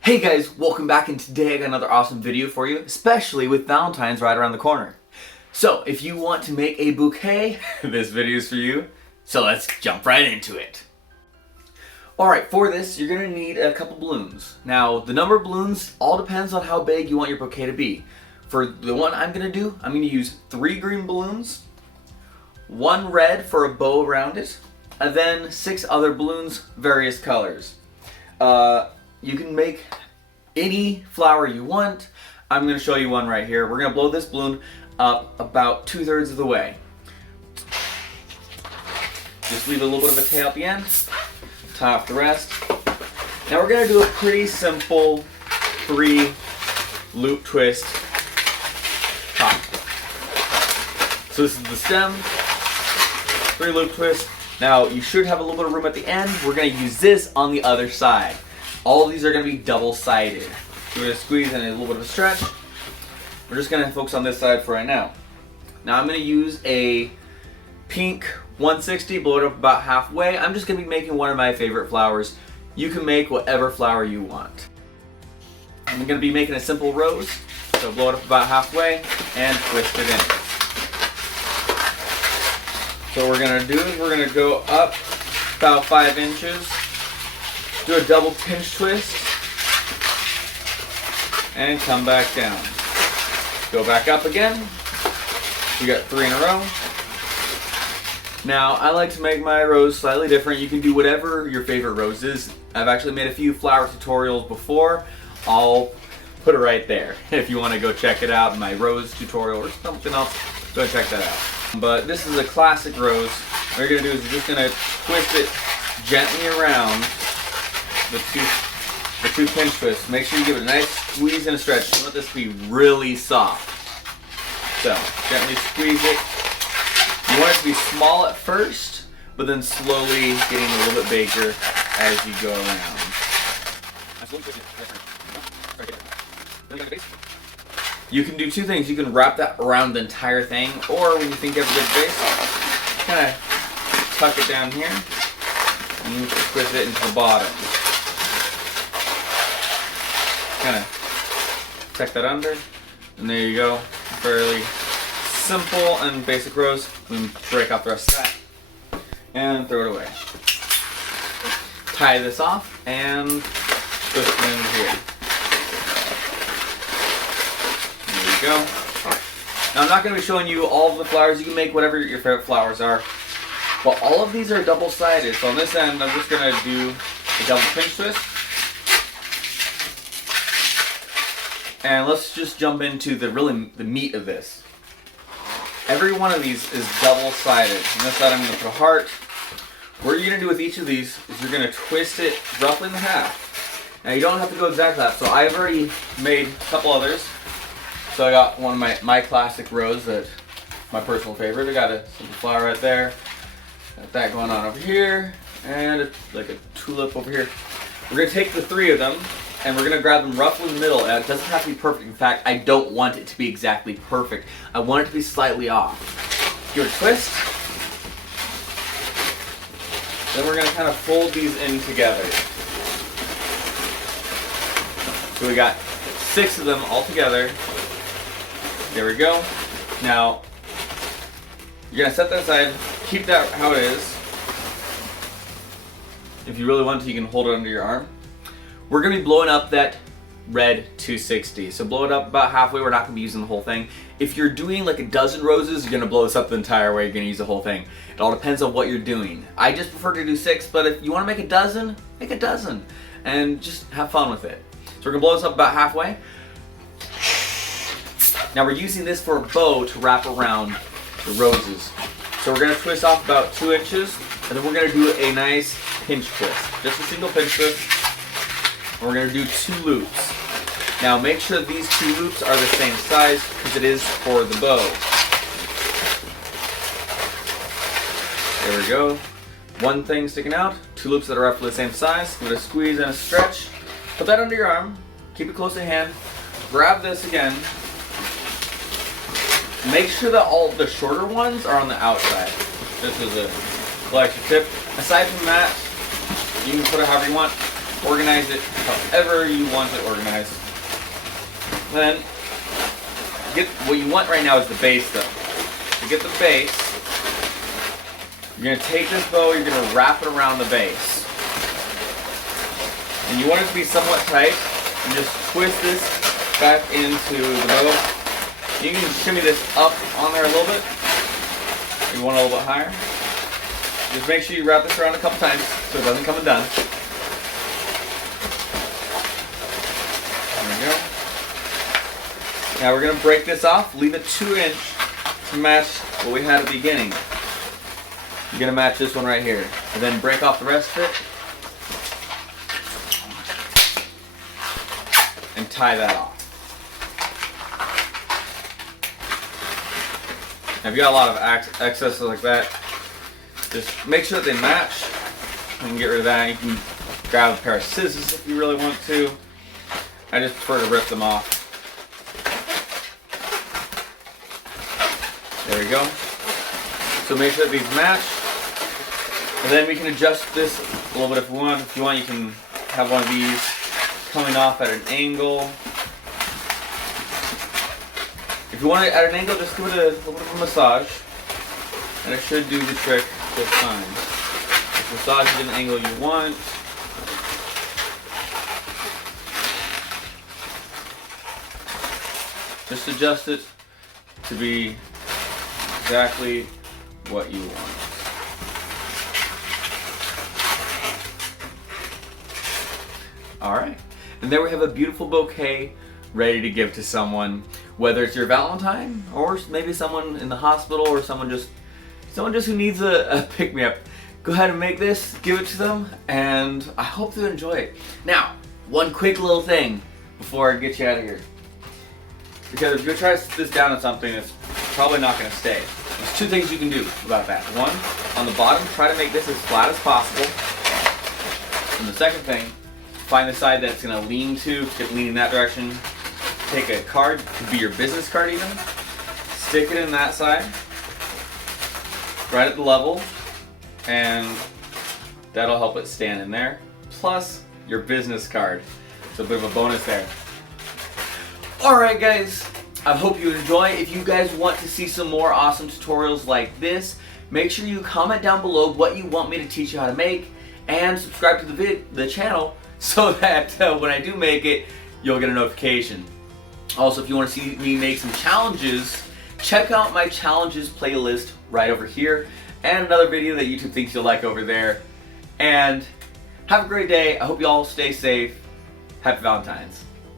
Hey guys, welcome back, and today I got another awesome video for you, especially with Valentine's right around the corner. So if you want to make a bouquet, this video is for you. So let's jump right into it. Alright, for this you're going to need a couple balloons. Now the number of balloons all depends on how big you want your bouquet to be. For the one I'm going to do, I'm going to use 3 green balloons, 1 red for a bow around it, and then 6 other balloons, various colors. You can make any flower you want. I'm going to show you one right here. We're going to blow this balloon up about 2/3 of the way. Just leave a little bit of a tail at the end. Tie off the rest. Now we're going to do a pretty simple 3 loop twist top. So this is the stem, 3 loop twist. Now you should have a little bit of room at the end. We're going to use this on the other side. All of these are going to be double-sided. Give it a squeeze and a little bit of a stretch. We're just going to focus on this side for right now. Now I'm going to use a pink 160, blow it up about halfway. I'm just going to be making one of my favorite flowers. You can make whatever flower you want. I'm going to be making a simple rose, so blow it up about halfway and twist it in. So what we're going to do is we're going to go up about 5 inches. Do a double pinch twist and come back down. Go back up again. You got 3 in a row. Now I like to make my rose slightly different. You can do whatever your favorite rose is. I've actually made a few flower tutorials before. I'll put it right there if you want to go check it out. My rose tutorial or something else, go check that out. But this is a classic rose. What you're going to do is you're just going to twist it gently around the two pinch twists. Make sure you give it a nice squeeze and a stretch. You want this to be really soft. So, gently squeeze it. You want it to be small at first, but then slowly getting a little bit bigger as you go around. You can do 2 things. You can wrap that around the entire thing, or when you think you have a good base, kind of tuck it down here and you twist it into the bottom. Kind of tuck that under, and there you go. Fairly simple and basic rose. We break off the rest of that and throw it away. Tie this off and twist it into here. There you go. Now I'm not going to be showing you all of the flowers. You can make whatever your favorite flowers are, but all of these are double-sided. So on this end, I'm just going to do a double pinch twist. And let's just jump into the meat of this. Every one of these is double-sided. On this side I'm going to put a heart. What you're going to do with each of these is you're going to twist it roughly in half. Now you don't have to go exactly that. So I've already made a couple others. So I got one of my classic rose, that's my personal favorite. I got a simple flower right there. Got that going on over here. And like a tulip over here. We're going to take the 3 of them, and we're going to grab them roughly in the middle. And it doesn't have to be perfect. In fact, I don't want it to be exactly perfect. I want it to be slightly off. Give it a twist. Then we're going to kind of fold these in together. So we got 6 of them all together. There we go. Now, you're going to set that aside. Keep that how it is. If you really want to, you can hold it under your arm. We're going to be blowing up that red 260. So blow it up about halfway. We're not going to be using the whole thing. If you're doing like a dozen roses, you're going to blow this up the entire way. You're going to use the whole thing. It all depends on what you're doing. I just prefer to do 6, but if you want to make a dozen, make a dozen. And just have fun with it. So we're going to blow this up about halfway. Now we're using this for a bow to wrap around the roses. So we're going to twist off about 2 inches. And then we're going to do a nice pinch twist. Just a single pinch twist. We're going to do 2 loops. Now make sure these 2 loops are the same size because it is for the bow. There we go. 1 thing sticking out, 2 loops that are roughly the same size. Give it a squeeze and a stretch. Put that under your arm. Keep it close at hand. Grab this again. Make sure that all the shorter ones are on the outside. This is a little extra tip. Aside from that, you can put it however you want. Organize it however you want it organized. Then, what you want right now is the base though. To get the base, you're going to take this bow, you're going to wrap it around the base. And you want it to be somewhat tight. And just twist this back into the bow. You can shimmy this up on there a little bit. You want it a little bit higher. Just make sure you wrap this around a couple times so it doesn't come undone. There we go. Now we're going to break this off. Leave it 2-inch to match what we had at the beginning. You're going to match this one right here. And then break off the rest of it. And tie that off. Now if you got a lot of excesses like that, just make sure that they match. You can get rid of that. You can grab a pair of scissors if you really want to. I just prefer to rip them off. There we go. So make sure that these match. And then we can adjust this a little bit if we want. If you want, you can have one of these coming off at an angle. If you want it at an angle, just give it a little bit of a massage, and it should do the trick just fine. Just massage it at an angle you want. Just adjust it to be exactly what you want. Alright, and there we have a beautiful bouquet ready to give to someone, whether it's your Valentine or maybe someone in the hospital or someone just who needs a pick-me-up. Go ahead and make this, give it to them, and I hope they enjoy it. Now, one quick little thing before I get you out of here. Because if you're trying to sit this down on something, it's probably not going to stay. There's 2 things you can do about that. One, on the bottom, try to make this as flat as possible. And the second thing, find the side that it's going to lean to, lean in that direction. Take a card, could be your business card even, stick it in that side, right at the level, and that'll help it stand in there. Plus, your business card. So a bit of a bonus there. Alright guys, I hope you enjoy. If you guys want to see some more awesome tutorials like this, make sure you comment down below what you want me to teach you how to make, and subscribe to the channel so that when I do make it, you'll get a notification. Also, if you want to see me make some challenges, check out my challenges playlist right over here, and another video that YouTube thinks you'll like over there. And have a great day. I hope you all stay safe. Happy Valentine's.